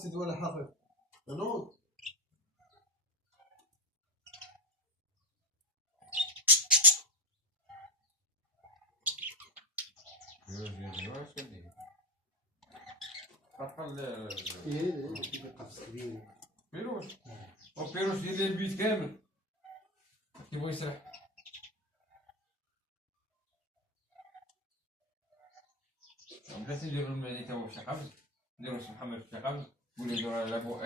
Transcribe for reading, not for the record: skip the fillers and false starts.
السيد ولا حافظ نوض. بيروش وبيروش ديال البيت كامل كيبغي يسرح. بلاتي نديرو المالي تا هو في شي قبض، نديرو سي محمد في شي قبض، قولو نديرو على بو